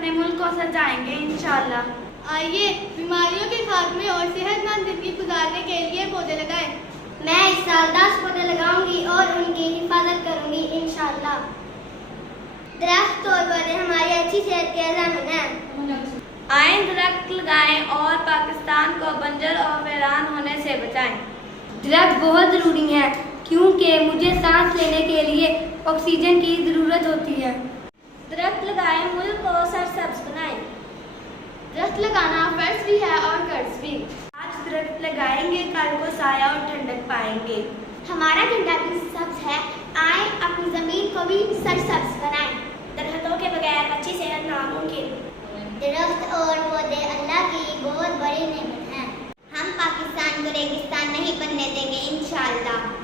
اپنے ملک کو سجائیں گے انشاءاللہ۔ آئیے بیماریوں کے خاتمے اور صحت مند زندگی گزارنے کے لیے پودے لگائیں۔ میں اس سال 10 پودے لگاؤں گی اور ان کی حفاظت کروں گی انشاءاللہ۔ درخت اور پودے ہماری اچھی صحت کے ضامن ہیں۔ آئیں درخت لگائیں اور پاکستان کو بنجر اور ویران ہونے سے بچائیں۔ درخت بہت ضروری ہے کیونکہ مجھے سانس لینے کے لیے آکسیجن کی ضرورت ہوتی ہے۔ درخت لگائیں، ملک کو سرسبز بنائیں۔ درخت لگانا فرض بھی ہے اور قرض بھی۔ آج درخت لگائیں گے، کل کو سایہ اور ٹھنڈک پائیں گے۔ ہمارا جھنڈا بھی سبز ہے، آئیں اپنی زمین کو بھی سرسبز بنائیں۔ درختوں کے بغیر اچھی صحت ناممکن۔ درخت اور پودے اللہ کی بہت بڑی نعمت ہیں۔ ہم پاکستان کو ریگستان نہیں بننے دیں گے انشاءاللہ۔